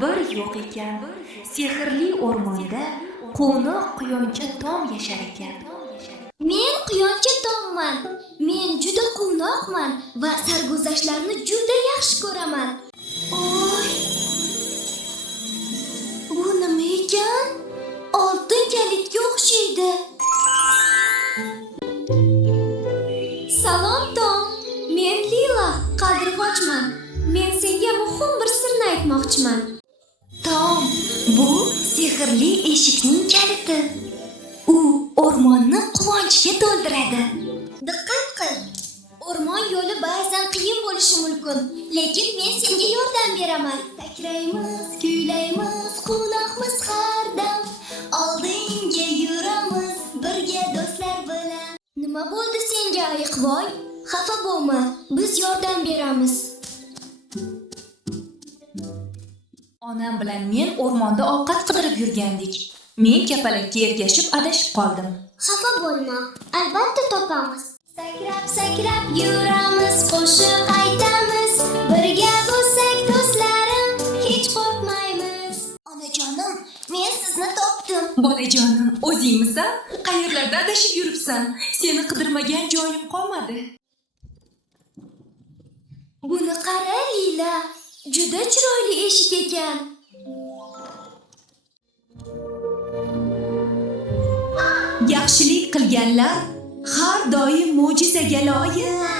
Bir yo'q ekan, sehrli o'rmonda qo'noq quyoncha Tom yashar ekan. Men quyoncha Tomman. Men juda quvnoqman va sarguzashtlarni juda yaxshi ko'raman. Oy! Bu nima ekan? Oltin kalitga o'xshaydi. Salom Tom. Men Lila, qadrg'ochman. Men senga muhim bir sirni aytmoqchiman. Tom, bu sehrli eshikning kaliti. U o'rmonni quvonchga to'ldiradi. Diqqat qil. O'rmon yo'li ba'zan qiyin bo'lishi mumkin, lekin men senga yordam beraman. Sakraymiz, kuylaymiz, quvnoqmiz har dam. Oldinga yuramiz birga do'stlar bilan. Nima bo'ldi senga, ayiqvoy? Xafa bo'lma, biz yordam beramiz. Onam bilan men o'rmonda ovqat qidirib yurgandik. Men kapalakka ergashib adashib qoldim. Xafa bo'lma, albatta topamiz. Sakrab yuramiz, qo'shiq aytamiz. Birga bo'lsak do'stlarim, hech qo'rqmaymiz. Onajonim, men sizni topdim. Bolajonim, o'zingmisan? Qayerlarda adashib yuribsan? Seni qidirmagan joyim qolmadi. Buni qara, Lila. Juda chiroyli eshik ekan. Yaxshilik qilganlar har doim mo'jizaga loyiq.